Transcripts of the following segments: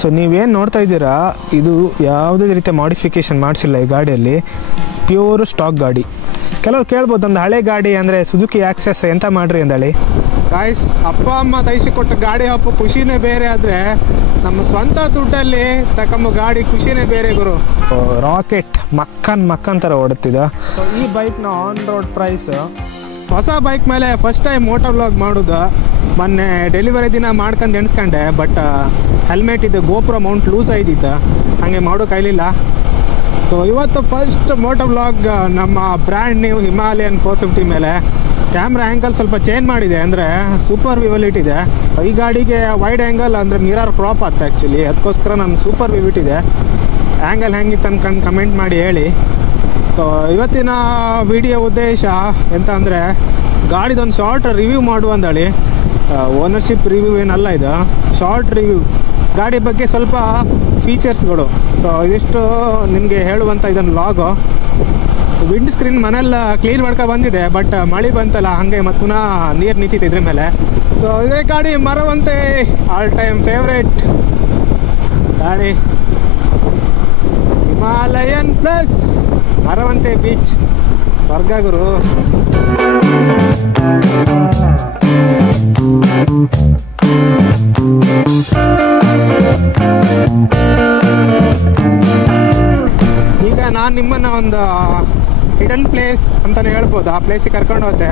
So ನೀವೇನು ನೋಡ್ತಾ ಇದ್ದೀರಾ ಇದು ಯಾವುದೇ ರೀತಿಯ ಮಾಡಿಫಿಕೇಶನ್ ಮಾಡಿಸಿಲ್ಲ ಈ ಗಾಡಿಯಲ್ಲಿ, ಪ್ಯೂರ್ ಸ್ಟಾಕ್ ಗಾಡಿ. ಕೆಲವ್ರು ಕೇಳ್ಬೋದು ಒಂದು ಹಳೆ ಗಾಡಿ ಅಂದರೆ ಸುಜುಕಿ ಆಕ್ಸೆಸ್ ಎಂತ ಮಾಡ್ರಿ ಅಂದೇಳಿ. ಗಾಯ್ಸ್, ಅಪ್ಪ ಅಮ್ಮ ತೈಸಿಕೊಟ್ಟ ಗಾಡಿ ಹಬ್ಬ ಖುಷಿನೇ ಬೇರೆ, ಆದರೆ ನಮ್ಮ ಸ್ವಂತ ದುಡ್ಡಲ್ಲಿ ತಗೊಂಬ ಗಾಡಿ ಖುಷಿನೇ ಬೇರೆ ಗುರು. ರಾಕೆಟ್ ಮಕ್ಕನ್ ಥರ ಓಡುತ್ತಿದ್ದ. ಸೊ ಈ ಬೈಕ್ನ ಆನ್ ರೋಡ್ ಪ್ರೈಸ್, ಹೊಸ ಬೈಕ್ ಮೇಲೆ ಫಸ್ಟ್ ಟೈಮ್ ಮೋಟರ್ ವ್ಲಾಗ್ ಮಾಡೋದು. ಮೊನ್ನೆ ಡೆಲಿವರಿ ದಿನ ಮಾಡ್ಕೊಂಡು ಎಣಿಸ್ಕೊಂಡೆ, ಬಟ್ ಹೆಲ್ಮೆಟ್ ಇದು ಗೋಪುರ ಮೌಂಟ್ ಲೂಸ್ ಆಗಿದ್ದ, ಹಾಗೆ ಮಾಡೋ ಕೈಲಿಲ್ಲ. ಸೊ ಇವತ್ತು ಫಸ್ಟ್ ಮೋಟರ್ ವ್ಲಾಗ್ ನಮ್ಮ ಬ್ರ್ಯಾಂಡ್ ನ್ಯೂ ಹಿಮಾಲಯನ್ 450 ಮೇಲೆ. ಕ್ಯಾಮ್ರಾ ಆ್ಯಂಗಲ್ ಸ್ವಲ್ಪ ಚೇಂಜ್ ಮಾಡಿದೆ, ಅಂದರೆ ಸೂಪರ್ ವಿವಲ್ ಇಟ್ಟಿದೆ. ಈ ಗಾಡಿಗೆ ವೈಡ್ ಆ್ಯಂಗಲ್ ಅಂದರೆ ಮಿರರ್ ಕ್ರಾಪ್ ಆಗುತ್ತೆ ಆ್ಯಕ್ಚುಲಿ, ಅದಕ್ಕೋಸ್ಕರ ನಾನು ಸೂಪರ್ ವಿವ್ ಇಟ್ಟಿದೆ. ಆ್ಯಂಗಲ್ ಹೆಂಗಿತ್ತು ಅನ್ಕೊಂಡು ಕಮೆಂಟ್ ಮಾಡಿ ಹೇಳಿ. ಸೊ ಇವತ್ತಿನ ವಿಡಿಯೋ ಉದ್ದೇಶ ಎಂತ ಅಂದರೆ ಗಾಡಿದೊಂದು ಶಾರ್ಟ್ ರಿವ್ಯೂ ಮಾಡುವಂದೇಳಿ. ಓನರ್ಶಿಪ್ ರಿವ್ಯೂ ಏನಲ್ಲ, ಇದು ಶಾರ್ಟ್ ರಿವ್ಯೂ, ಗಾಡಿ ಬಗ್ಗೆ ಸ್ವಲ್ಪ ಫೀಚರ್ಸ್ಗಳು. ಸೊ ಇದಿಷ್ಟು ನಿಮಗೆ ಹೇಳುವಂಥ ಇದನ್ನು ಲಾಗು. ವಿಂಡ್ ಸ್ಕ್ರೀನ್ ಮನೆಲ್ಲ ಕ್ಲೀನ್ ಮಾಡ್ಕೊಂಡು ಬಂದಿದೆ, ಬಟ್ ಮಳೆ ಬಂತಲ್ಲ ಹಾಗೆ ಮತ್ತು ಪುನಃ ನೀರು ನಿಂತಿತ್ತು ಇದ್ರ ಮೇಲೆ. ಸೊ ಇದೇ ಗಾಡಿ ಮರವಂತೆ ಆಲ್ ಟೈಮ್ ಫೇವ್ರೇಟ್ ಗಾಡಿ, ಹಿಮಾಲಯನ್ ಪ್ಲಸ್ ಮರವಂತೆ ಬೀಚ್, ಸ್ವರ್ಗ ಗುರು. ಈಗ ನಾನು ನಿಮ್ಮನ್ನು ಒಂದು ಹಿಡನ್ ಪ್ಲೇಸ್ ಅಂತಲೇ ಹೇಳ್ಬೋದು, ಆ ಪ್ಲೇಸಿಗೆ ಕರ್ಕೊಂಡು ಹೋದೆ.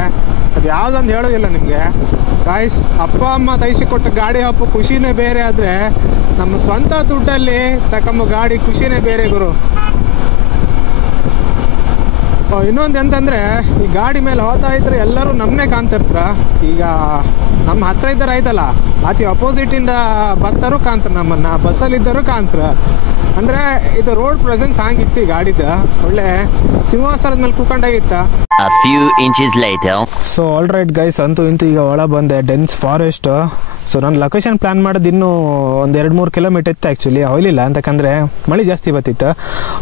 ಅದು ಯಾವುದೊಂದು ಹೇಳೋದಿಲ್ಲ ನಿಮಗೆ. ಗಾಯ್ಸ್, ಅಪ್ಪ ಅಮ್ಮ ತೈಸಿಕೊಟ್ಟ ಗಾಡಿ ಹಬ್ಬ ಖುಷಿನೇ ಬೇರೆ, ಆದರೆ ನಮ್ಮ ಸ್ವಂತ ದುಡ್ಡಲ್ಲಿ ತಗೊಂಬ ಗಾಡಿ ಖುಷಿನೇ ಬೇರೆ ಗುರು. ಇನ್ನೊಂದು ಎಂತಂದರೆ, ಈ ಗಾಡಿ ಮೇಲೆ ಹೋಗ್ತಾ ಇದ್ರೆ ಎಲ್ಲರೂ ನಮ್ಮನ್ನೇ ಕಾಣ್ತಿರ್ತಾರ. ಈಗ ನಮ್ಮ ಹತ್ರ ಇದ್ದಾರೆ ಆಯ್ತಲ್ಲ, ಆಚೆ ಅಪೋಸಿಟಿಂದ ಬರ್ತಾರೂ ಕಾಣ್ತಾರೆ, ನಮ್ಮನ್ನು ಬಸ್ಸಲ್ಲಿದ್ದರೂ ಕಾಣ್ತಾರೆ. ಅಂದರೆ ಇದು ರೋಡ್ ಪ್ರೆಸೆನ್ಸ್ ಹಂಗಿತ್ತು ಈ ಗಾಡಿದು, ಒಳ್ಳೆ ಸಿಂಹಾಸನದ ಮೇಲೆ ಕೂತ್ಕೊಂಡಾಗಿತ್ತ. ಸೊ ಆಲ್ ರೈಟ್ ಗೈಸ್, ಅಂತೂ ಇಂತೂ ಈಗ ಒಳ ಬಂದೆ ಡೆನ್ಸ್ ಫಾರೆಸ್ಟ್. ಸೊ ನಾನು ಲೊಕೇಶನ್ ಪ್ಲ್ಯಾನ್ ಮಾಡೋದು ಇನ್ನೂ ಒಂದು 2-3 ಕಿಲೋಮೀಟರ್ ಇತ್ತು ಆ್ಯಕ್ಚುಲಿ, ಹೋಗಲಿಲ್ಲ ಅಂತಕಂದರೆ ಮಳೆ ಜಾಸ್ತಿ ಬರ್ತಿತ್ತು.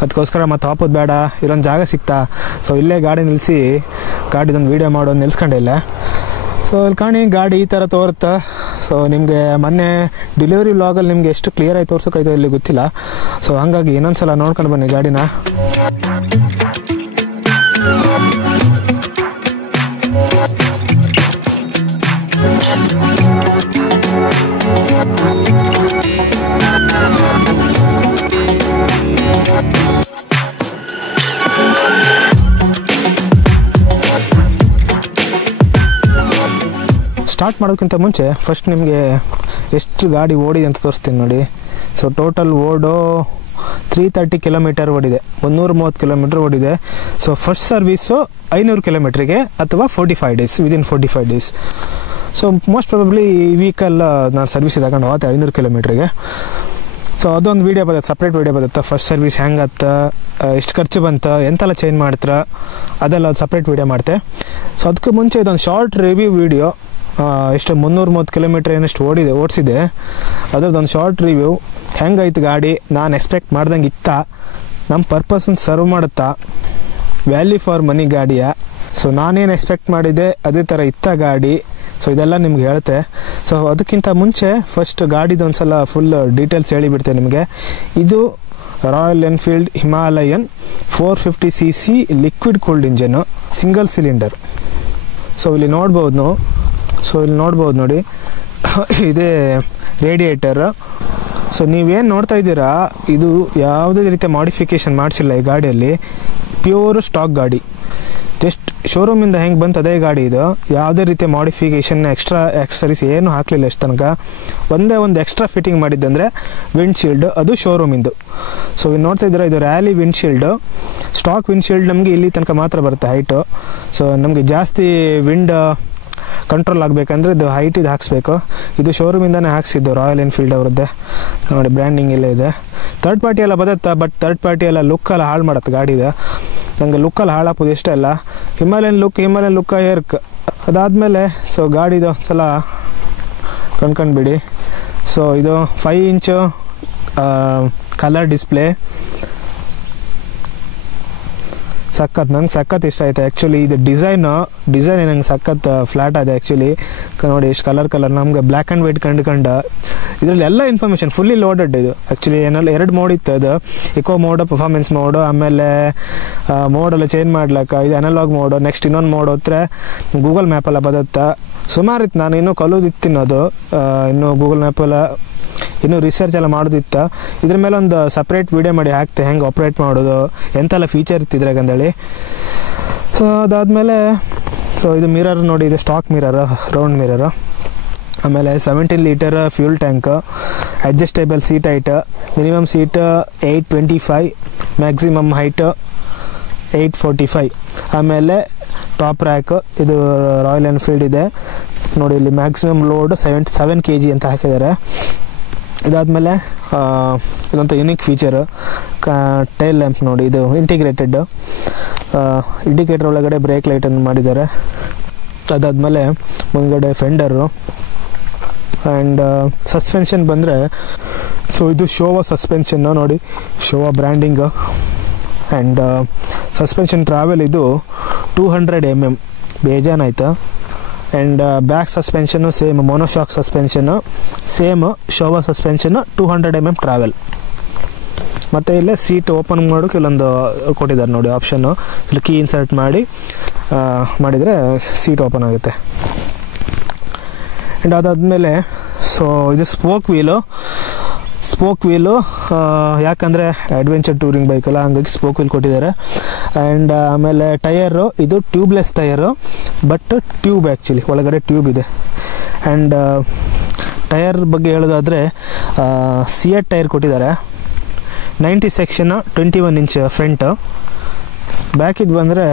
ಅದಕ್ಕೋಸ್ಕರ ಮತ್ತೆ ಹಾಕೋದು ಬೇಡ, ಇಲ್ಲೊಂದು ಜಾಗ ಸಿಗ್ತಾ. ಸೊ ಇಲ್ಲೇ ಗಾಡಿ ನಿಲ್ಲಿಸಿ ಗಾಡಿದೊಂದು ವೀಡಿಯೋ ಮಾಡೋದು ನಿಲ್ಸ್ಕೊಂಡಿಲ್ಲ. ಸೊ ಅಲ್ಲಿ ಕಾಣಿ ಗಾಡಿ ಈ ಥರ ತೋರುತ್ತೆ. ಸೊ ನಿಮಗೆ ಮೊನ್ನೆ ಡೆಲಿವರಿ ವ್ಲಾಗಲ್ಲಿ ನಿಮಗೆ ಎಷ್ಟು ಕ್ಲಿಯರಾಗಿ ತೋರ್ಸೋಕ್ಕಾಯ್ತು ಇಲ್ಲಿ ಗೊತ್ತಿಲ್ಲ. ಸೊ ಹಾಗಾಗಿ ಇನ್ನೊಂದು ಸಲ ನೋಡ್ಕೊಂಡು ಬನ್ನಿ ಗಾಡಿನ. ಸ್ಟಾರ್ಟ್ ಮಾಡೋದಕ್ಕಿಂತ ಮುಂಚೆ ಫಸ್ಟ್ ನಿಮಗೆ ಎಷ್ಟು ಗಾಡಿ ಓಡಿದೆ ಅಂತ ತೋರಿಸ್ತೀನಿ ನೋಡಿ. ಸೊ ಟೋಟಲ್ ಓಡೋ 330 ಕಿಲೋಮೀಟರ್ ಓಡಿದೆ, 130 ಕಿಲೋಮೀಟರ್ ಓಡಿದೆ. ಸೊ ಫಸ್ಟ್ ಸರ್ವೀಸು 500 ಕಿಲೋಮೀಟ್ರಿಗೆ ಅಥವಾ 45 days, within 45 days. So most probably ಈ ವೀಕಲ್ ನಾನು ಸರ್ವಿಸ್ ತಗೊಂಡು ಹೋಗುತ್ತೆ 500 ಕಿಲೋಮೀಟ್ರಿಗೆ. ಸೊ ಅದೊಂದು ವೀಡಿಯೋ ಬರುತ್ತೆ, ಸಪ್ರೇಟ್ ವೀಡಿಯೋ ಬರುತ್ತೆ. ಫಸ್ಟ್ ಸರ್ವಿಸ್ ಹೆಂಗತ್ತ, ಎಷ್ಟು ಖರ್ಚು ಬಂತು, ಎಂತೆಲ್ಲ ಚೇಂಜ್ ಮಾಡ್ತಾರೆ, ಅದೆಲ್ಲ ಒಂದು ಸಪ್ರೇಟ್ ವೀಡಿಯೋ ಮಾಡ್ತೆ. ಸೊ ಅದಕ್ಕೆ ಮುಂಚೆ ಇದೊಂದು ಶಾರ್ಟ್ ರಿವ್ಯೂ ವೀಡಿಯೋ, ಎಷ್ಟು 330 ಕಿಲೋಮೀಟ್ರ್ ಏನಷ್ಟು ಓಡಿಸಿದೆ, ಅದರದ್ದೊಂದು ಶಾರ್ಟ್ ರಿವ್ಯೂ. ಹೆಂಗಾಯ್ತು ಗಾಡಿ, ನಾನು ಎಕ್ಸ್ಪೆಕ್ಟ್ ಮಾಡ್ದಂಗೆ ಇತ್ತ, ನಮ್ಮ ಪರ್ಪಸನ್ನು ಸರ್ವ್ ಮಾಡುತ್ತಾ, ವ್ಯಾಲ್ಯೂ ಫಾರ್ ಮನಿ ಗಾಡಿಯ. ಸೊ ನಾನೇನು ಎಕ್ಸ್ಪೆಕ್ಟ್ ಮಾಡಿದ್ದೆ ಅದೇ ಥರ ಇತ್ತ ಗಾಡಿ. ಸೊ ಇದೆಲ್ಲ ನಿಮ್ಗೆ ಹೇಳ್ತೆ. ಸೊ ಅದಕ್ಕಿಂತ ಮುಂಚೆ ಫಸ್ಟ್ ಗಾಡಿದೊಂದು ಸಲ ಫುಲ್ ಡೀಟೇಲ್ಸ್ ಹೇಳಿಬಿಡ್ತೇನೆ ನಿಮಗೆ. ಇದು Royal Enfield Himalayan 450cc liquid cooled ಇಂಜನ್ನು, ಸಿಂಗಲ್ ಸಿಲಿಂಡರ್. ಸೊ ಇಲ್ಲಿ ನೋಡ್ಬೋದು ನೋಡಿ, ಇದೇ ರೇಡಿಯೇಟರ್. ಸೊ ನೀವೇನು ನೋಡ್ತಾ ಇದ್ದೀರಾ ಇದು ಯಾವುದೇ ರೀತಿಯ ಮಾಡಿಫಿಕೇಶನ್ ಮಾಡಿಸಿಲ್ಲ ಈ ಗಾಡಿಯಲ್ಲಿ, ಪ್ಯೂರ್ ಸ್ಟಾಕ್ ಗಾಡಿ. ಜಸ್ಟ್ ಶೋರೂಮಿಂದ ಹೆಂಗೆ ಬಂತು ಅದೇ ಗಾಡಿ ಇದು, ಯಾವುದೇ ರೀತಿಯ ಮಾಡಿಫಿಕೇಶನ್ ಎಕ್ಸ್ಟ್ರಾ ಆಕ್ಸಸರೀಸ್ ಏನು ಹಾಕಲಿಲ್ಲ ಎಷ್ಟು ತನಕ. ಒಂದೇ ಒಂದು ಎಕ್ಸ್ಟ್ರಾ ಫಿಟ್ಟಿಂಗ್ ಮಾಡಿದ್ದಂದರೆ ವಿಂಡ್ಶೀಲ್ಡ್, ಅದು ಶೋರೂಮಿಂದು. ಸೊ ಇಲ್ಲಿ ನೋಡ್ತಾ ಇದ್ದೀರಾ ಇದು ರ್ಯಾಲಿ ವಿಂಡ್ಶೀಲ್ಡು. ಸ್ಟಾಕ್ ವಿಂಡ್ಶೀಲ್ಡ್ ನಮಗೆ ಇಲ್ಲಿ ತನಕ ಮಾತ್ರ ಬರುತ್ತೆ ಹೈಟು. ಸೊ ನಮಗೆ ಜಾಸ್ತಿ ವಿಂಡ್ ಕಂಟ್ರೋಲ್ ಆಗಬೇಕಂದ್ರೆ ಇದು ಹೈಟ್ ಇದು ಹಾಕ್ಸ್ಬೇಕು. ಇದು ಶೋರೂಮಿಂದನೇ ಹಾಕ್ಸಿದ್ದು, ರಾಯಲ್ ಎನ್ಫೀಲ್ಡ್ ಅವರದ್ದೇ ನೋಡಿ, ಬ್ರ್ಯಾಂಡಿಂಗ್ ಎಲ್ಲ ಇದೆ. ಥರ್ಡ್ ಪಾರ್ಟಿ ಎಲ್ಲ ಬರುತ್ತೆ, ಬಟ್ ಥರ್ಡ್ ಪಾರ್ಟಿ ಎಲ್ಲ ಲುಕ್ಕೆಲ್ಲ ಹಾಳು ಮಾಡುತ್ತೆ ಗಾಡಿದು. ನನಗೆ ಲುಕ್ಕಲ್ಲಿ ಹಾಳಾಕೋದು ಇಷ್ಟ ಇಲ್ಲ. ಹಿಮಾಲಯನ್ ಲುಕ್ಕ ಏರ್ಕ್ ಅದಾದಮೇಲೆ ಸೊ ಗಾಡಿದು ಸಲ ಕಣ್ಕೊಂಡ್ಬಿಡಿ. ಸೊ ಇದು 5 ಇಂಚು ಕಲರ್ ಡಿಸ್ಪ್ಲೇ. ಸಖತ್, ನಂಗೆ ಸಖತ್ ಇಷ್ಟ ಆಯ್ತು ಆ್ಯಕ್ಚುಲಿ. ಇದು ಡಿಸೈನ್ ನಂಗೆ ಸಖತ್ ಫ್ಲಾಟ್ ಆಗಿದೆ ಆ್ಯಕ್ಚುಲಿ. ನೋಡಿ ಎಷ್ಟು ಕಲರ್ ನಮ್ಗೆ ಬ್ಲ್ಯಾಕ್ ಆ್ಯಂಡ್ ವೈಟ್ ಕಂಡು ಇದರಲ್ಲಿ ಎಲ್ಲ ಇನ್ಫಾರ್ಮೇಷನ್ ಫುಲ್ಲಿ ಲೋಡೆಡ್. ಇದು ಆ್ಯಕ್ಚುಲಿ ಏನೆಲ್ಲ 2 ಮೋಡ್ ಇತ್ತು. ಅದು ಇಕೋ ಮೋಡು, ಪರ್ಫಾರ್ಮೆನ್ಸ್ ಮೋಡು, ಆಮೇಲೆ ಮೋಡೆಲ್ಲ ಚೇಂಜ್ ಮಾಡ್ಲಿಕ್ಕೆ ಇದು ಅನಲಾಗ್ ಮೋಡು. ನೆಕ್ಸ್ಟ್ ಇನ್ನೊಂದು ಮೋಡ್ ಹೋದ್ರೆ ಗೂಗಲ್ ಮ್ಯಾಪೆಲ್ಲ ಬರುತ್ತೆ. ಸುಮಾರು ಇತ್ತು, ನಾನು ಇನ್ನೂ ಕಲಿಯೋದಿತ್ತು ಅದು. ಇನ್ನು ಗೂಗಲ್ ಮ್ಯಾಪೆಲ್ಲ ಇನ್ನೂ ರಿಸರ್ಚ್ ಎಲ್ಲ ಮಾಡೋದಿತ್ತು. ಇದ್ರ ಮೇಲೆ ಒಂದು ಸಪ್ರೇಟ್ ವಿಡಿಯೋ ಮಾಡಿ ಹಾಕ್ತೆ, ಹೆಂಗೆ ಆಪ್ರೇಟ್ ಮಾಡೋದು, ಎಂತೆಲ್ಲ ಫೀಚರ್ ಇತ್ತು ಇದ್ರಾಗಂದೇಳಿ. ಸೊ ಅದಾದಮೇಲೆ ಇದು ಮಿರರ್ ನೋಡಿ, ಇದು ಸ್ಟಾಕ್ ಮಿರರ್, ರೌಂಡ್ ಮಿರರ್. ಆಮೇಲೆ 17 litre fuel tank, adjustable seat height, minimum seat 825, maximum height 845. ಆಮೇಲೆ ಟಾಪ್ ರ್ಯಾಕ್, ಇದು ರಾಯಲ್ ಎನ್ಫೀಲ್ಡ್ ಇದೆ ನೋಡಿ. ಇಲ್ಲಿ ಮ್ಯಾಕ್ಸಿಮಮ್ ಲೋಡ್ 7 kg ಅಂತ ಹಾಕಿದ್ದಾರೆ. ಇದಾದಮೇಲೆ ಇದೊಂದು ಯುನಿಕ್ ಫೀಚರು, ಟೈಲ್ ಲ್ಯಾಂಪ್ ನೋಡಿ, ಇದು ಇಂಟಿಗ್ರೇಟೆಡ್. ಇಂಡಿಕೇಟರ್ ಒಳಗಡೆ ಬ್ರೇಕ್ ಲೈಟನ್ನು ಮಾಡಿದ್ದಾರೆ. ಅದಾದಮೇಲೆ ಮುಂದ್ಗಡೆ ಫೆಂಡರು. ಆ್ಯಂಡ್ ಸಸ್ಪೆನ್ಷನ್ ಬಂದರೆ ಇದು ಶೋವಾ ಸಸ್ಪೆನ್ಷನ್ನು ನೋಡಿ, Showa branding. And suspension travel ಇದು 200 mm, ಬೇಜಾನಾಯ್ತು. ಆ್ಯಂಡ್ ಬ್ಯಾಕ್ ಸಸ್ಪೆನ್ಷನ್ನು ಸೇಮ್ ಮೊನೋಶಾಕ್ ಸಸ್ಪೆನ್ಷನ್ನು, ಸೇಮ್ ಶೋವಾ ಸಸ್ಪೆನ್ಷನ್ನು 200 mm ಟ್ರಾವೆಲ್. ಮತ್ತು ಇಲ್ಲೇ ಸೀಟ್ ಓಪನ್ ಮಾಡೋಕ್ಕೆ ಇಲ್ಲೊಂದು ಕೊಟ್ಟಿದ್ದಾರೆ ನೋಡಿ ಆಪ್ಷನ್ನು. ಇಲ್ಲಿ ಕೀ ಇನ್ಸರ್ಟ್ ಮಾಡಿದರೆ ಸೀಟ್ ಓಪನ್ ಆಗುತ್ತೆ. ಆ್ಯಂಡ್ ಅದಾದಮೇಲೆ ಇದು ಸ್ಪೋಕ್ ವೀಲು ಯಾಕಂದರೆ ಅಡ್ವೆಂಚರ್ ಟೂರಿಂಗ್ ಬೈಕಲ್ಲ, ಹಂಗಾಗಿ ಸ್ಪೋಕ್ ವೀಲ್ ಕೊಟ್ಟಿದ್ದಾರೆ. ಆ್ಯಂಡ್ ಆಮೇಲೆ ಟಯರು, ಇದು tubeless tyre, but tube actually ಒಳಗಡೆ ಟ್ಯೂಬ್ ಇದೆ. ಆ್ಯಂಡ್ ಟಯರ್ ಬಗ್ಗೆ ಹೇಳೋದಾದರೆ ಸಿಯಟ್ ಟೈರ್ ಕೊಟ್ಟಿದ್ದಾರೆ. 90 ಸೆಕ್ಷನ್ 21 ಇಂಚ್ ಫ್ರಂಟು. ಬ್ಯಾಕಿಗೆ ಬಂದರೆ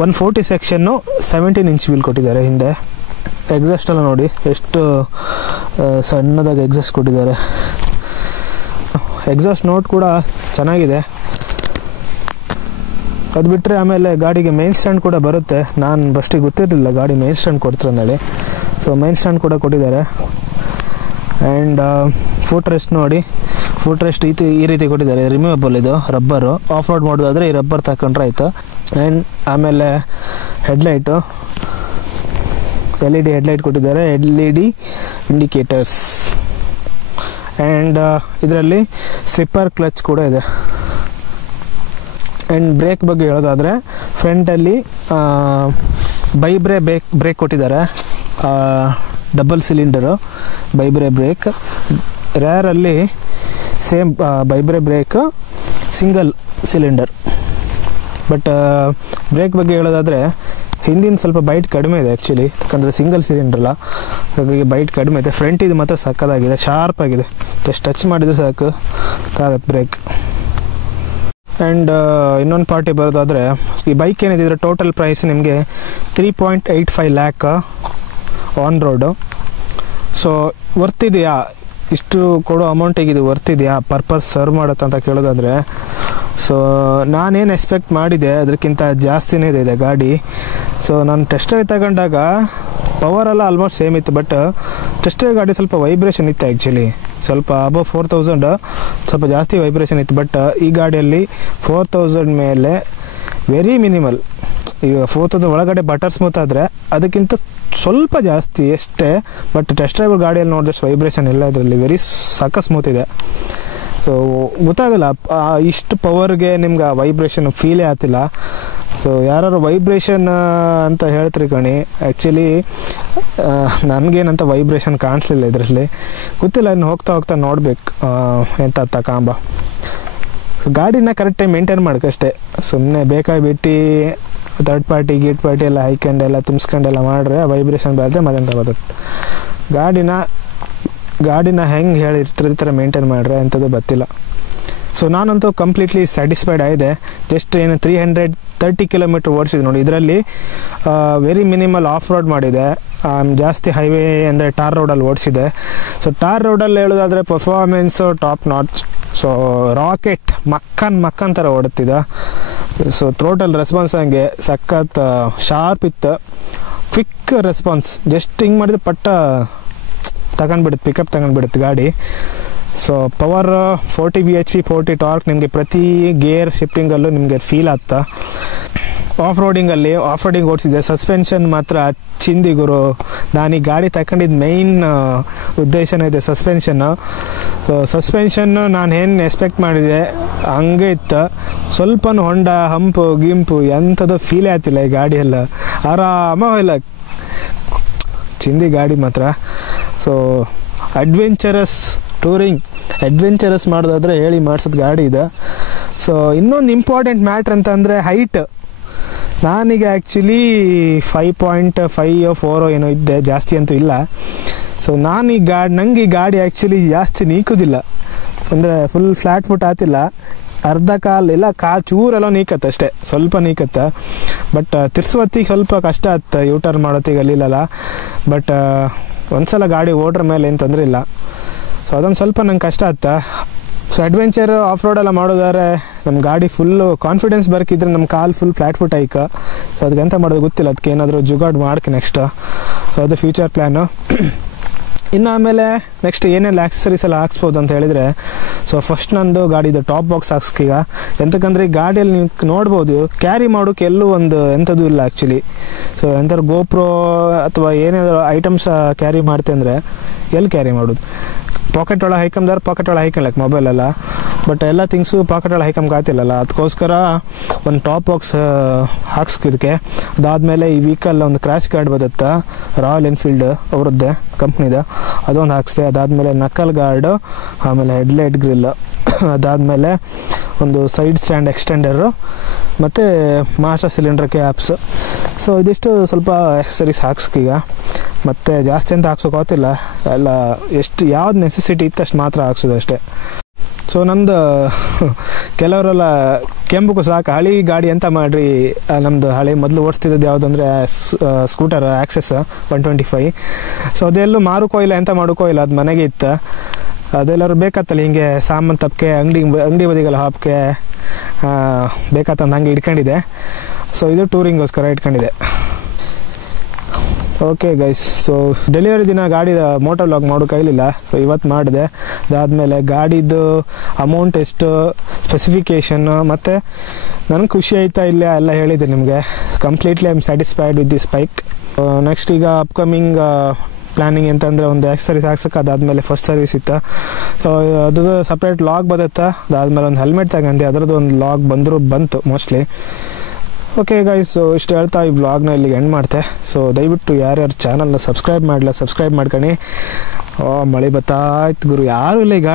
140 ಸೆಕ್ಷನ್ನು 17 ಇಂಚ್ ವೀಲ್ ಕೊಟ್ಟಿದ್ದಾರೆ ಹಿಂದೆ. ಎಕ್ಸಾಸ್ಟ್ ಎಲ್ಲ ನೋಡಿ ಎಷ್ಟು ಸಣ್ಣದಾಗಿ ಎಕ್ಸಾಸ್ಟ್ ಕೊಟ್ಟಿದ್ದಾರೆ. ಎಕ್ಸಾಸ್ಟ್ ನೋಟ್ ಕೂಡ ಚೆನ್ನಾಗಿದೆ. ಅದು ಬಿಟ್ಟರೆ ಆಮೇಲೆ ಗಾಡಿಗೆ ಮೇನ್ ಸ್ಟ್ಯಾಂಡ್ ಕೂಡ ಬರುತ್ತೆ. ನಾನು ಫಸ್ಟಿಗೆ ಗೊತ್ತಿರಲಿಲ್ಲ ಗಾಡಿ ಮೇನ್ ಸ್ಟ್ಯಾಂಡ್ ಕೊಡ್ತಾರೆ ಅಂದೇಳಿ. ಮೇನ್ ಸ್ಟ್ಯಾಂಡ್ ಕೂಡ ಕೊಟ್ಟಿದ್ದಾರೆ. ಆ್ಯಂಡ್ ಫುಟ್ ರೆಸ್ಟ್ ನೋಡಿ, ಫುಟ್ ರೆಸ್ಟ್ ಈ ರೀತಿ ಕೊಟ್ಟಿದ್ದಾರೆ. ರಿಮೂವಬಲ್, ಇದು ರಬ್ಬರು. ಆಫ್ ರೋಡ್ ಮಾಡೋದಾದರೆ ಈ ರಬ್ಬರ್ ತಗೊಂಡ್ರೆ ಆಯಿತು. ಆ್ಯಂಡ್ ಆಮೇಲೆ ಹೆಡ್ಲೈಟು, LED ಹೆಡ್ಲೈಟ್ ಕೊಟ್ಟಿದ್ದಾರೆ, LED ಇಂಡಿಕೇಟರ್ಸ್. ಆ್ಯಂಡ್ ಇದರಲ್ಲಿ ಸ್ಲಿಪ್ಪರ್ ಕ್ಲಚ್ ಕೂಡ ಇದೆ. ಆ್ಯಂಡ್ ಬ್ರೇಕ್ ಬಗ್ಗೆ ಹೇಳೋದಾದರೆ ಫ್ರಂಟಲ್ಲಿ ಬೈಬ್ರೆ ಬ್ರೇಕ್ ಕೊಟ್ಟಿದ್ದಾರೆ, ಡಬಲ್ ಸಿಲಿಂಡರು ಬೈಬ್ರೆ ಬ್ರೇಕ್. ರೇರಲ್ಲಿ same ByBre brake, single cylinder. But brake ಬಗ್ಗೆ ಹೇಳೋದಾದರೆ ಹಿಂದಿನ ಸ್ವಲ್ಪ ಬೈಟ್ ಕಡಿಮೆ ಇದೆ ಆ್ಯಕ್ಚುಲಿ, ಯಾಕಂದರೆ ಸಿಂಗಲ್ ಸಿಲಿಂಡ್ರಲ್ಲ, ಹಾಗಾಗಿ ಬೈಟ್ ಕಡಿಮೆ ಇದೆ. ಫ್ರಂಟ್ ಇದು ಮಾತ್ರ ಸಕ್ಕದಾಗಿದೆ, ಶಾರ್ಪ್ ಆಗಿದೆ, ಜಸ್ಟ್ ಟಚ್ ಮಾಡಿದರೆ ಸಾಕು ಆಗುತ್ತೆ ಬ್ರೇಕ್. ಆ್ಯಂಡ್ ಇನ್ನೊಂದು ಪಾರ್ಟಿ ಬರೋದಾದರೆ ಈ ಬೈಕ್ ಏನಿದೆ ಟೋಟಲ್ ಪ್ರೈಸ್ ನಿಮಗೆ 3.85 lakh ಆನ್ ರೋಡು. ವರ್ತಿದೆಯಾ, ಇಷ್ಟು ಕೊಡೋ ಅಮೌಂಟಿಗೆ ಇದು ವರ್ತಿದೆಯಾ, ಪರ್ಪಸ್ ಸರ್ವ್ ಮಾಡುತ್ತೆ ಅಂತ ಕೇಳೋದಾದರೆ ನಾನೇನು ಎಕ್ಸ್ಪೆಕ್ಟ್ ಮಾಡಿದೆ ಅದಕ್ಕಿಂತ ಜಾಸ್ತಿನೇ ಇದೆ ಗಾಡಿ. ನಾನು ಟೆಸ್ಟ್ ಡ್ರೈವ್ ತಗೊಂಡಾಗ ಪವರೆಲ್ಲ ಆಲ್ಮೋಸ್ಟ್ ಸೇಮ್ ಇತ್ತು, ಬಟ್ ಟೆಸ್ಟ್ ಡ್ರೈವ್ ಗಾಡಿ ಸ್ವಲ್ಪ ವೈಬ್ರೇಷನ್ ಇತ್ತು ಆ್ಯಕ್ಚುಲಿ, ಸ್ವಲ್ಪ ಅಬೌವ್ 4000 ಸ್ವಲ್ಪ ಜಾಸ್ತಿ ವೈಬ್ರೇಷನ್ ಇತ್ತು. ಬಟ್ ಈ ಗಾಡಿಯಲ್ಲಿ 4000 ಮೇಲೆ ವೆರಿ ಮಿನಿಮಲ್. ಈಗ 4000 ಒಳಗಡೆ ಬಟರ್ ಸ್ಮೂತ್ ಆದರೆ ಅದಕ್ಕಿಂತ ಸ್ವಲ್ಪ ಜಾಸ್ತಿ ಅಷ್ಟೇ. ಬಟ್ ಟೆಸ್ಟ್ ಡ್ರೈವ್ ಗಾಡಿಯಲ್ಲಿ ನೋಡಿದಷ್ಟು ವೈಬ್ರೇಷನ್ ಇಲ್ಲ ಇದರಲ್ಲಿ, ವೆರಿ ಸಕ್ಕ ಸ್ಮೂತ್ ಇದೆ. ಗೊತ್ತಾಗಲ್ಲ ಇಷ್ಟು ಪವರ್ಗೆ ನಿಮ್ಗೆ ವೈಬ್ರೇಷನ್ ಫೀಲೇ ಆಗ್ತಿಲ್ಲ. ಯಾರು ವೈಬ್ರೇಷನ್ ಅಂತ ಹೇಳ್ತೀರಿ ಕಣಿ, ಆ್ಯಕ್ಚುಲಿ ನನಗೇನಂತ ವೈಬ್ರೇಷನ್ ಕಾಣಿಸ್ಲಿಲ್ಲ ಇದರಲ್ಲಿ, ಗೊತ್ತಿಲ್ಲ. ಇನ್ನು ಹೋಗ್ತಾ ನೋಡ್ಬೇಕು ಎಂತ ತಕಾಂಬ. ಗಾಡಿನ ಕರೆಕ್ಟಾಗಿ ಮೇಂಟೈನ್ ಮಾಡ್ಕಷ್ಟೇ, ಸುಮ್ಮನೆ ಬೇಕಾಗಿಬಿಟ್ಟು ಥರ್ಡ್ ಪಾರ್ಟಿ ಎಲ್ಲ ಹೈಕಂಡೆಲ್ಲ ತುಂಬಿಸ್ಕೊಂಡೆಲ್ಲ ಮಾಡ್ರೆ ವೈಬ್ರೇಷನ್ ಬರುತ್ತೆ, ಮತ್ತೆಂತ ಬರುತ್ತೆ. ಗಾಡಿನ ಹೆಂಗೆ ಹೇಳಿರ್ತಾರೆ ಈ ಥರ ಮೇಂಟೈನ್ ಮಾಡ್ರೆ ಅಂಥದ್ದು ಗೊತ್ತಿಲ್ಲ. ನಾನಂತೂ ಕಂಪ್ಲೀಟ್ಲಿ ಸ್ಯಾಟಿಸ್ಫೈಡ್ ಆಗಿದೆ. ಜಸ್ಟ್ 330 ಕಿಲೋಮೀಟ್ರ್ ಓಡಿಸಿದೆ ನೋಡಿ. ಇದರಲ್ಲಿ ವೆರಿ ಮಿನಿಮಲ್ ಆಫ್ ರೋಡ್ ಮಾಡಿದೆ, ಜಾಸ್ತಿ ಹೈವೇ ಅಂದರೆ ಟಾರ್ ರೋಡಲ್ಲಿ ಓಡಿಸಿದೆ. ಟಾರ್ ರೋಡಲ್ಲಿ ಹೇಳೋದಾದರೆ ಪರ್ಫಾರ್ಮೆನ್ಸು ಟಾಪ್ ನಾಚ್. ರಾಕೆಟ್ ಮಕ್ಕನ್ ಥರ ಓಡುತ್ತಿದೆ. ಥ್ರೋಟಲ್ ರೆಸ್ಪಾನ್ಸ್ ಹಂಗೆ ಸಖತ್ ಶಾರ್ಪ್ ಇತ್ತು, ಕ್ವಿಕ್ ರೆಸ್ಪಾನ್ಸ್. ಜಸ್ಟ್ ಹಿಂಗೆ ಮಾಡಿದ್ರೆ ಪಟ್ಟ ತಗೊಂಡ್ಬಿಡುತ್ತೆ, ಪಿಕಪ್ ತಗೊಂಡ್ಬಿಡುತ್ತೆ ಗಾಡಿ. ಪವರ್ 40 bhp 40 ಟಾರ್ಕ್ ನಿಮಗೆ ಪ್ರತಿ ಗೇರ್ ಶಿಫ್ಟಿಂಗಲ್ಲೂ ನಿಮಗೆ ಫೀಲ್ ಆಗ್ತಾ. Off roading ಓಡಿಸಿದೆ. ಸಸ್ಪೆನ್ಷನ್ ಮಾತ್ರ ಚಿಂದಿ ಗುರು. ನಾನು ಈ ಗಾಡಿ ತಗೊಂಡಿದ್ದು ಮೈನ್ ಉದ್ದೇಶನೇ ಇದೆ ಸಸ್ಪೆನ್ಷನ್ನು. ಸೊ ಸಸ್ಪೆನ್ಷನ್ನು ನಾನು ಏನು ಎಕ್ಸ್ಪೆಕ್ಟ್ ಮಾಡಿದೆ ಹಂಗೆ ಇತ್ತು. ಸ್ವಲ್ಪ ಹೊಂಡ ಹಂಪು ಗಿಂಪು ಎಂಥದ್ದು ಫೀಲೇ ಆಗ್ತಿಲ್ಲ ಈ ಗಾಡಿಯೆಲ್ಲ. ಆರಾಮಾಗಿಲ್ಲ, ಚಿಂದಿ ಗಾಡಿ ಮಾತ್ರ. ಸೊ ಅಡ್ವೆಂಚರಸ್ ಮಾಡೋದಾದ್ರೆ ಹೇಳಿ ಮಾಡಿಸೋದು ಗಾಡಿ ಇದೆ. ಸೊ ಇನ್ನೊಂದು ಇಂಪಾರ್ಟೆಂಟ್ ಮ್ಯಾಟ್ರ್ ಅಂತ ಅಂದರೆ ಹೈಟ್. ನಾನೀಗ ಆ್ಯಕ್ಚುಲಿ 5.5 ಏನೋ ಇದ್ದೆ, ಜಾಸ್ತಿ ಅಂತೂ ಇಲ್ಲ. ಸೊ ನಂಗೆ ಈ ಗಾಡಿ ಆ್ಯಕ್ಚುಲಿ ಜಾಸ್ತಿ ನೀಕೋದಿಲ್ಲ, ಅಂದರೆ ಫುಲ್ ಫ್ಲ್ಯಾಟ್ ಫುಟ್ ಆತಿಲ್ಲ. ಅರ್ಧ ಕಾಲಿಲ್ಲ, ಚೂರೆಲ್ಲ ನೀಕತ್ತೆ ಅಷ್ಟೇ, ಸ್ವಲ್ಪ ನೀಕತ್ತೆ. ಬಟ್ ತಿರ್ಸುವತ್ತಿಗೆ ಸ್ವಲ್ಪ ಕಷ್ಟ ಆಗುತ್ತೆ, ಯೂಟರ್ನ್ ಮಾಡೋತ್ತಿಗೆ ಅಲ್ಲಿಲ್ಲ. ಬಟ್ ಒಂದ್ಸಲ ಗಾಡಿ ಓಡ್ರ ಮೇಲೆ ಏನು ತೊಂದರೆ ಇಲ್ಲ. ಸೊ ಅದೊಂದು ಸ್ವಲ್ಪ ನಂಗೆ ಕಷ್ಟ ಆಗುತ್ತೆ. ಸೊ ಅಡ್ವೆಂಚರ್ ಆಫ್ ರೋಡೆಲ್ಲ ಮಾಡೋದಾದ್ರೆ ನಮ್ಮ ಗಾಡಿ ಫುಲ್ಲು ಕಾನ್ಫಿಡೆನ್ಸ್ ಬರ್ಕಿದ್ರೆ ನಮ್ಮ ಕಾಲು ಫುಲ್ ಫ್ಲ್ಯಾಟ್ ಫುಟ್ ಆಯ್ಕ. ಸೊ ಅದಕ್ಕೆ ಎಂತ ಮಾಡೋದು ಗೊತ್ತಿಲ್ಲ, ಅದಕ್ಕೆ ಏನಾದರೂ ಜುಗಾಡ್ ಮಾಡ್ಕೆ ನೆಕ್ಸ್ಟ್. ಸೊ ಅದು ಫ್ಯೂಚರ್ ಪ್ಲ್ಯಾನು. ಇನ್ನು ಆಮೇಲೆ ನೆಕ್ಸ್ಟ್ ಏನೆಲ್ಲ ಆಕ್ಸಸರೀಸ್ ಎಲ್ಲ ಹಾಕ್ಸ್ಬೋದು ಅಂತ ಹೇಳಿದರೆ, ಸೊ ಫಸ್ಟ್ ನಂದು ಗಾಡಿದು ಟಾಪ್ ಬಾಕ್ಸ್ ಹಾಕ್ಸ್ಕೀಗ. ಎಂತಕ್ಕಂದ್ರೆ ಈ ಗಾಡಿಯಲ್ಲಿ ನೀವು ನೋಡ್ಬೋದು ಕ್ಯಾರಿ ಮಾಡೋಕ್ಕೆ ಎಲ್ಲೂ ಒಂದು ಎಂಥದ್ದು ಇಲ್ಲ ಆ್ಯಕ್ಚುಲಿ. ಸೊ ಎಂಥವ್ರು ಗೋಪ್ರೋ ಅಥವಾ ಏನಾದರೂ ಐಟಮ್ಸ್ ಕ್ಯಾರಿ ಮಾಡ್ತೆ ಅಂದರೆ ಎಲ್ಲಿ ಕ್ಯಾರಿ ಮಾಡೋದು? ಪಾಕೆಟ್ ಒಳಗೆ ಹೈಕಂದ್ರೆ ಪಾಕೆಟ್ ಒಳಗೆ ಹೈಕಂಲಕ್ಕೆ ಮೊಬೈಲೆಲ್ಲ, ಬಟ್ ಎಲ್ಲ ಥಿಂಗ್ಸು ಪಾಕೆಟ್ ಒಳಗೆ ಹೈಕಂಗೆ ಆತಿಲ್ಲಲ್ಲ. ಅದಕ್ಕೋಸ್ಕರ ಒಂದು ಟಾಪ್ ಬಾಕ್ಸ್ ಹಾಕ್ಸ್ಕಿದಕ್ಕೆ. ಅದಾದಮೇಲೆ ಈ ವೀಕಲ್ ಒಂದು ಕ್ರ್ಯಾಶ್ ಗಾರ್ಡ್ ಬರುತ್ತೆ, ರಾಯಲ್ ಎನ್ಫೀಲ್ಡ್ ಅವರದ್ದೇ ಕಂಪ್ನಿದ, ಅದೊಂದು ಹಾಕ್ಸ್ದೆ. ಅದಾದಮೇಲೆ ನಕಲ್ ಗಾರ್ಡು, ಆಮೇಲೆ ಹೆಡ್ಲೈಟ್ ಗ್ರಿಲ್, ಅದಾದಮೇಲೆ ಒಂದು ಸೈಡ್ ಸ್ಟ್ಯಾಂಡ್ ಎಕ್ಸ್ಟೆಂಡರು, ಮತ್ತು ಮಾಸ್ಟರ್ ಸಿಲಿಂಡರ್ ಕ್ಯಾಪ್ಸ್. ಸೊ ಇದಿಷ್ಟು ಸ್ವಲ್ಪ ಆಕ್ಸಸರೀಸ್ ಹಾಕ್ಸೋಕೀಗ. ಮತ್ತು ಜಾಸ್ತಿ ಅಂತ ಹಾಕ್ಸೋಕ್ಕಾಗ್ತಿಲ್ಲ, ಎಲ್ಲ ಎಷ್ಟು ಯಾವ್ದು ನೆಸೆಸಿಟಿ ಇತ್ತು ಅಷ್ಟು ಮಾತ್ರ ಹಾಕ್ಸೋದು ಅಷ್ಟೇ. ಸೊ ನಂದು ಕೆಲವರೆಲ್ಲ ಕೆಂಪಕ್ಕೂ ಸಾಕು ಹಳಿ ಗಾಡಿ ಅಂತ ಮಾಡ್ರಿ. ನಮ್ಮದು ಹಳೆ ಮೊದಲು ಓಡಿಸ್ತಿದ್ದದ್ದು ಯಾವುದಂದರೆ ಸ್ಕೂಟರ್ ಆಕ್ಸೆಸ್ 125. ಸೊ ಅದೆಲ್ಲೂ ಮಾರೋಕೋ ಇಲ್ಲ, ಎಂತ ಮಾಡೋಕೋ ಇಲ್ಲ, ಅದು ಮನೆಗೆ ಇತ್ತು. ಅದೆಲ್ಲರೂ ಬೇಕಾತ್ತಲ್ಲ ಹಿಂಗೆ ಸಾಮಾನು ತಪ್ಪಕ್ಕೆ ಅಂಗಡಿ ಬದಿಗೆಲ್ಲ ಹಾಪಕ್ಕೆ ಬೇಕಾತಂದು ಹಂಗೆ ಇಟ್ಕೊಂಡಿದೆ. ಸೊ ಇದು ಟೂರಿಂಗೋಸ್ಕರ ಇಟ್ಕೊಂಡಿದೆ. ಓಕೆ ಗೈಸ್, ಸೊ ಡೆಲಿವರಿ ದಿನ ಗಾಡಿದ ಮೋಟೋ ವ್ಲಾಗ್ ಮಾಡೋ ಕೈಲಿಲ್ಲ, ಸೊ ಇವತ್ತು ಮಾಡಿದೆ. ಅದಾದಮೇಲೆ ಗಾಡಿದು ಅಮೌಂಟ್ ಎಷ್ಟು, ಸ್ಪೆಸಿಫಿಕೇಷನ್ನು, ಮತ್ತು ನನಗೆ ಖುಷಿ ಆಯ್ತಾ ಇಲ್ಲ ಎಲ್ಲ ಹೇಳಿದೆ ನಿಮಗೆ. Completely I am satisfied with this bike. Next ಈಗ ಅಪ್ಕಮಿಂಗ್ ಪ್ಲ್ಯಾನಿಂಗ್ ಅಂತಂದರೆ ಒಂದು ಆಕ್ಸಸರೀಸ್ ಹಾಕ್ಸಕ್ಕೆ. ಅದಾದಮೇಲೆ ಫಸ್ಟ್ ಸರ್ವಿಸ್ ಇತ್ತು, ಸೊ ಅದ್ರದ್ದು ಸಪ್ರೇಟ್ ಲಾಗ್ ಬರುತ್ತೆ. ಅದಾದಮೇಲೆ ಒಂದು ಹೆಲ್ಮೆಟ್ ತಗೊಂಡೆ, ಅದರದ್ದು ಒಂದು ಲಾಗ್ ಬಂತು ಮೋಸ್ಟ್ಲಿ. ಓಕೆ ಗೈಸ್, ಸೊ ಇಷ್ಟು ಹೇಳ್ತಾ ಈ ವ್ಲಾಗ್ನ ಇಲ್ಲಿಗೆ ಎಂಡ್ ಮಾಡ್ತೆ. ಸೊ ದಯವಿಟ್ಟು ಯಾರ್ಯಾರು ಚಾನಲ್ನ ಸಬ್ಸ್ಕ್ರೈಬ್ ಮಾಡ್ಕೊಳ್ಳಿ. ಮಳೆ ಬತ್ತಾಯ್ತು ಗುರು, ಯಾರು ಇಲ್ಲ ಈಗ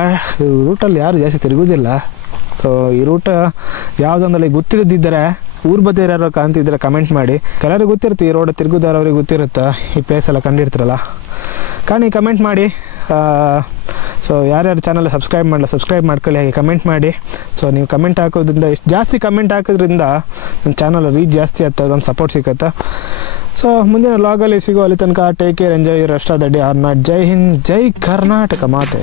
ರೂಟಲ್ಲಿ, ಯಾರು ಜಾಸ್ತಿ ತಿರುಗೋದಿಲ್ಲ. ಸೊ ಈ ರೂಟ್ ಯಾವುದೊಂದಲ್ಲಿ ಗೊತ್ತಿದ್ದಿದ್ದರೆ ಊರು ಬದಿ ಯಾರು ಕಾಣ್ತಿದ್ರೆ ಕಮೆಂಟ್ ಮಾಡಿ. ಕೆಲವ್ರಿಗೆ ಗೊತ್ತಿರುತ್ತೆ, ಈ ರೋಡ್ ತಿರುಗುದಾರವ್ರಿಗೆ ಗೊತ್ತಿರುತ್ತೆ, ಈ ಪ್ಲೇಸ್ ಎಲ್ಲ ಕಂಡಿರ್ತಾರಲ್ಲ, ಕಾಣಿ ಕಮೆಂಟ್ ಮಾಡಿ. ಸೊ ಯಾರ್ಯಾರು ಚಾನಲ್ ಸಬ್ಸ್ಕ್ರೈಬ್ ಮಾಡ್ಕೊಳ್ಳಿ, ಹಾಗೆ ಕಮೆಂಟ್ ಮಾಡಿ. ಸೊ ನೀವು ಕಮೆಂಟ್ ಹಾಕೋದ್ರಿಂದ, ಎಷ್ಟು ಜಾಸ್ತಿ ಕಮೆಂಟ್ ಹಾಕೋದ್ರಿಂದ ನನ್ನ ಚಾನಲ್ ರೀಚ್ ಜಾಸ್ತಿ ಆಗ್ತದೆ, ಅದೊಂದು ಸಪೋರ್ಟ್ ಸಿಗುತ್ತೆ. ಸೊ ಮುಂದಿನ ವ್ಲಾಗಲ್ಲಿ ಸಿಗೋ ಅಲ್ಲಿ ತನಕ take care, enjoy your rest of the day or not. ಜೈ ಹಿಂದ್, ಜೈ ಕರ್ನಾಟಕ ಮಾತೆ.